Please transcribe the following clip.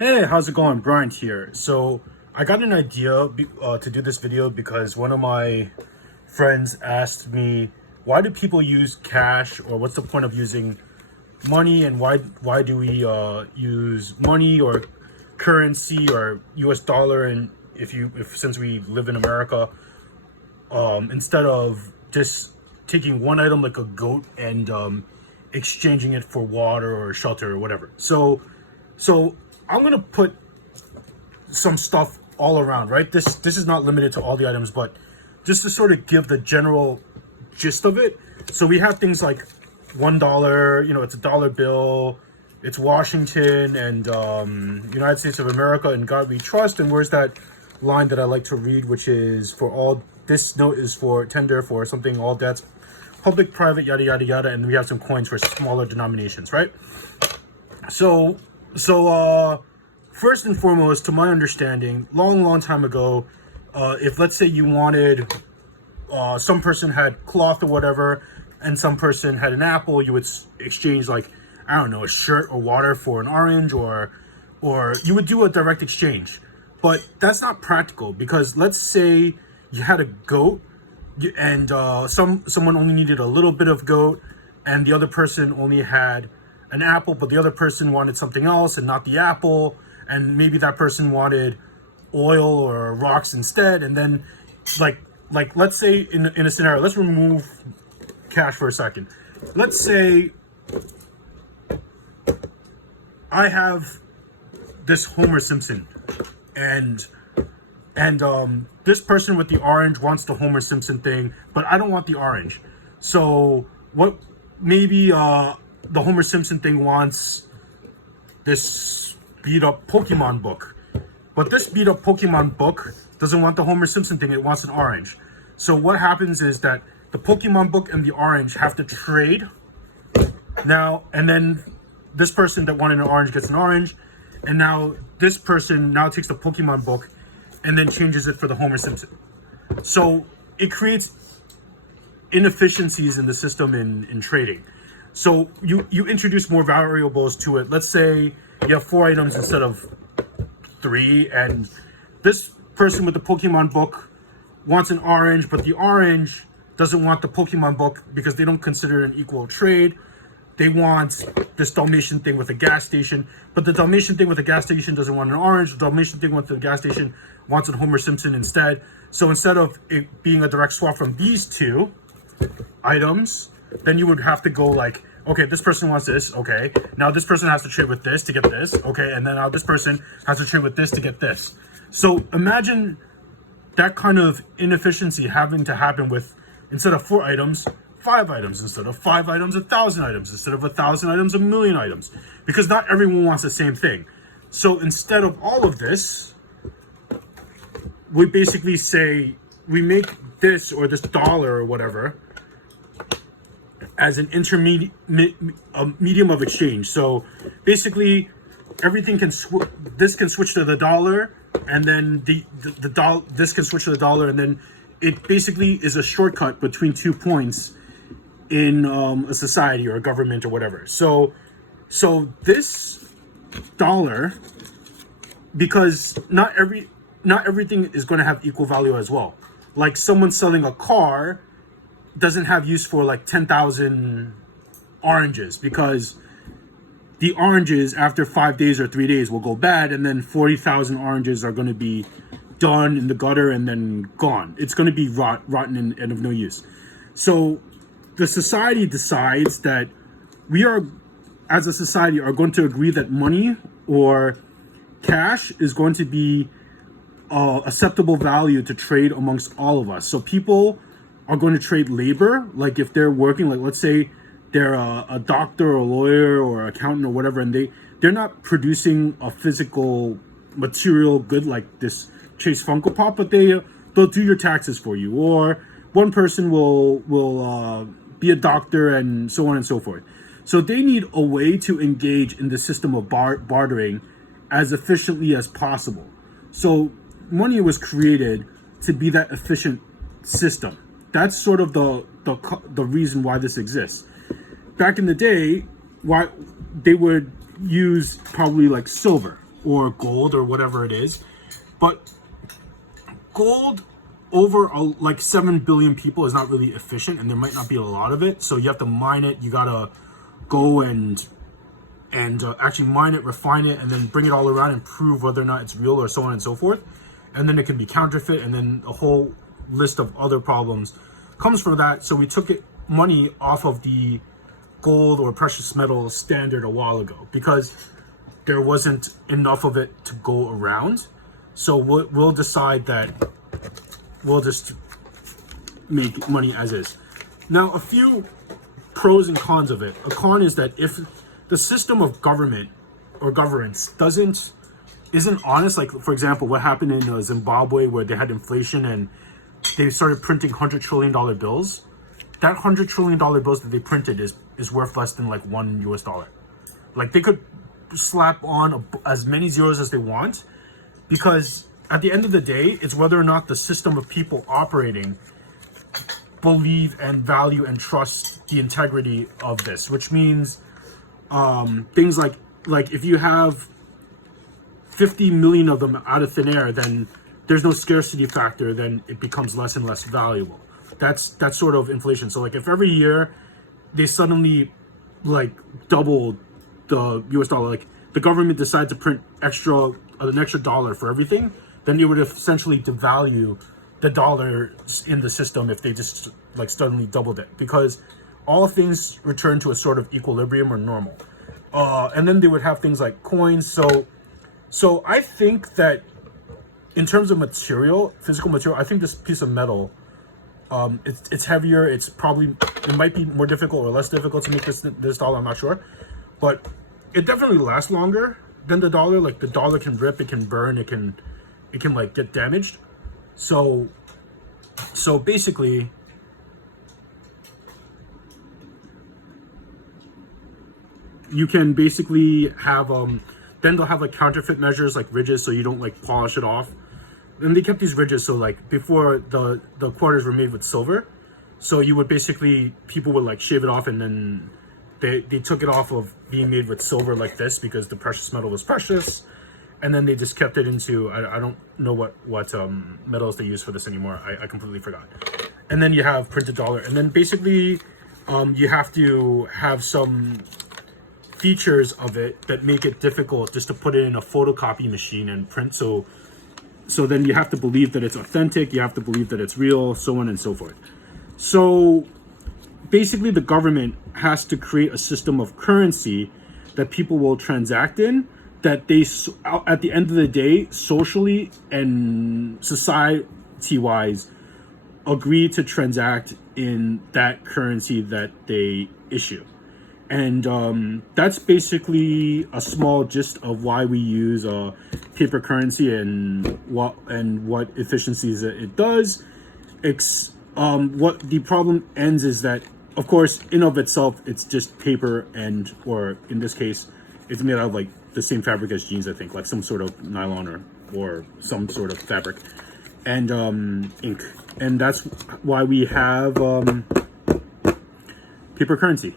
Hey, how's it going? Bryant here. So I got an idea to do this video because one of my friends asked me, why do people use cash, or what's the point of using money, and why do we use money or currency or US dollar, and if since we live in America, instead of just taking one item like a goat and exchanging it for water or shelter or whatever. So I'm gonna put some stuff all around, right? This is not limited to all the items, but just to sort of give the general gist of it. So we have things like $1, it's a dollar bill, it's Washington and United States of America, and God we trust. And where's that line that I like to read, which is for all, this note is for tender for something, all debts, public, private, yada yada yada. And we have some coins for smaller denominations, right? So first and foremost, to my understanding, long time ago, if let's say you wanted, some person had cloth or whatever, and some person had an apple, you would exchange, like, I don't know, a shirt or water for an orange, or you would do a direct exchange. But that's not practical, because let's say you had a goat and someone only needed a little bit of goat, and the other person only had an apple, but the other person wanted something else and not the apple, and maybe that person wanted oil or rocks instead. And then like let's say in a scenario, let's remove cash for a second. Let's say I have this Homer Simpson, and this person with the orange wants the Homer Simpson thing, but I don't want the orange. So what, maybe the Homer Simpson thing wants this beat up Pokemon book, but this beat up Pokemon book doesn't want the Homer Simpson thing, it wants an orange. So what happens is that the Pokemon book and the orange have to trade now, and then this person that wanted an orange gets an orange, and now this person now takes the Pokemon book and then changes it for the Homer Simpson. So it creates inefficiencies in the system in trading. So you introduce more variables to it. Let's say you have 4 items instead of 3, and this person with the Pokemon book wants an orange, but the orange doesn't want the Pokemon book because they don't consider it an equal trade. They want this Dalmatian thing with a gas station, but the Dalmatian thing with a gas station doesn't want an orange. The Dalmatian thing with the gas station wants a Homer Simpson instead. So instead of it being a direct swap from these 2 items, then you would have to go like, okay, this person wants this, okay, now this person has to trade with this to get this, okay, and then now this person has to trade with this to get this. So imagine that kind of inefficiency having to happen with, instead of 4 items, 5 items, instead of 5 items, 1,000 items, instead of 1,000 items, 1,000,000 items, because not everyone wants the same thing. So instead of all of this, we basically say we make this, or this dollar or whatever, as an intermediate medium of exchange. So basically everything can this can switch to the dollar, and then this can switch to the dollar, and then it basically is a shortcut between 2 points in a society or a government or whatever. So this dollar, because not everything is going to have equal value as well. Like someone selling a car doesn't have use for like 10,000 oranges, because the oranges after 5 days or 3 days will go bad, and then 40,000 oranges are going to be done in the gutter and then gone. It's going to be rotten and of no use. So the society decides that we are, as a society, are going to agree that money or cash is going to be acceptable value to trade amongst all of us. So people are going to trade labor, like if they're working, like let's say they're a doctor or a lawyer or accountant or whatever, and they're not producing a physical material good like this Chase Funko Pop, but they'll do your taxes for you. Or one person will be a doctor, and so on and so forth. So they need a way to engage in the system of bartering as efficiently as possible. So money was created to be that efficient system. That's sort of the reason why this exists. Back in the day, why they would use probably like silver. or gold or whatever it is. But gold over like 7 billion people is not really efficient, and there might not be a lot of it. So you have to mine it. You gotta go and actually mine it, refine it, and then bring it all around and prove whether or not it's real or so on and so forth. And then it can be counterfeit, and then a whole list of other problems comes from that. So we took money off of the gold or precious metal standard a while ago because there wasn't enough of it to go around. So we'll decide that we'll just make money as is. Now, a few pros and cons of it. A con is that if the system of government or governance isn't honest, like for example, what happened in Zimbabwe where they had inflation and they started printing $100 trillion bills. That $100 trillion bills that they printed is worth less than like $1. Like they could slap on as many zeros as they want, because at the end of the day, it's whether or not the system of people operating believe and value and trust the integrity of this, which means things like if you have 50 million of them out of thin air, then there's no scarcity factor, then it becomes less and less valuable. That's sort of inflation. So like if every year they suddenly like double the US dollar, like the government decides to print an extra dollar for everything, then it would essentially devalue the dollar in the system if they just like suddenly doubled it, because all things return to a sort of equilibrium or normal. And then they would have things like coins. So I think that in terms of material, physical material, I think this piece of metal, it's heavier. It might be more difficult or less difficult to make this dollar. I'm not sure, but it definitely lasts longer than the dollar. Like the dollar can rip, it can burn, it can like get damaged. So basically, you can basically have then they'll have like counterfeit measures like ridges, so you don't like polish it off. And they kept these ridges, so like before the quarters were made with silver, so you would basically, people would like shave it off, and then they took it off of being made with silver like this because the precious metal was precious, and then they just kept it into, I don't know what metals they use for this anymore. I completely forgot. And then you have printed dollar, and then basically you have to have some features of it that make it difficult just to put it in a photocopy machine and print. So then you have to believe that it's authentic, you have to believe that it's real, so on and so forth. So basically the government has to create a system of currency that people will transact in, that they, at the end of the day, socially and society-wise, agree to transact in that currency that they issue. And that's basically a small gist of why we use paper currency and what efficiencies it does. What the problem ends is that, of course, in of itself, it's just paper, or in this case, it's made out of like the same fabric as jeans, I think, like some sort of nylon or some sort of fabric, and ink. And that's why we have paper currency.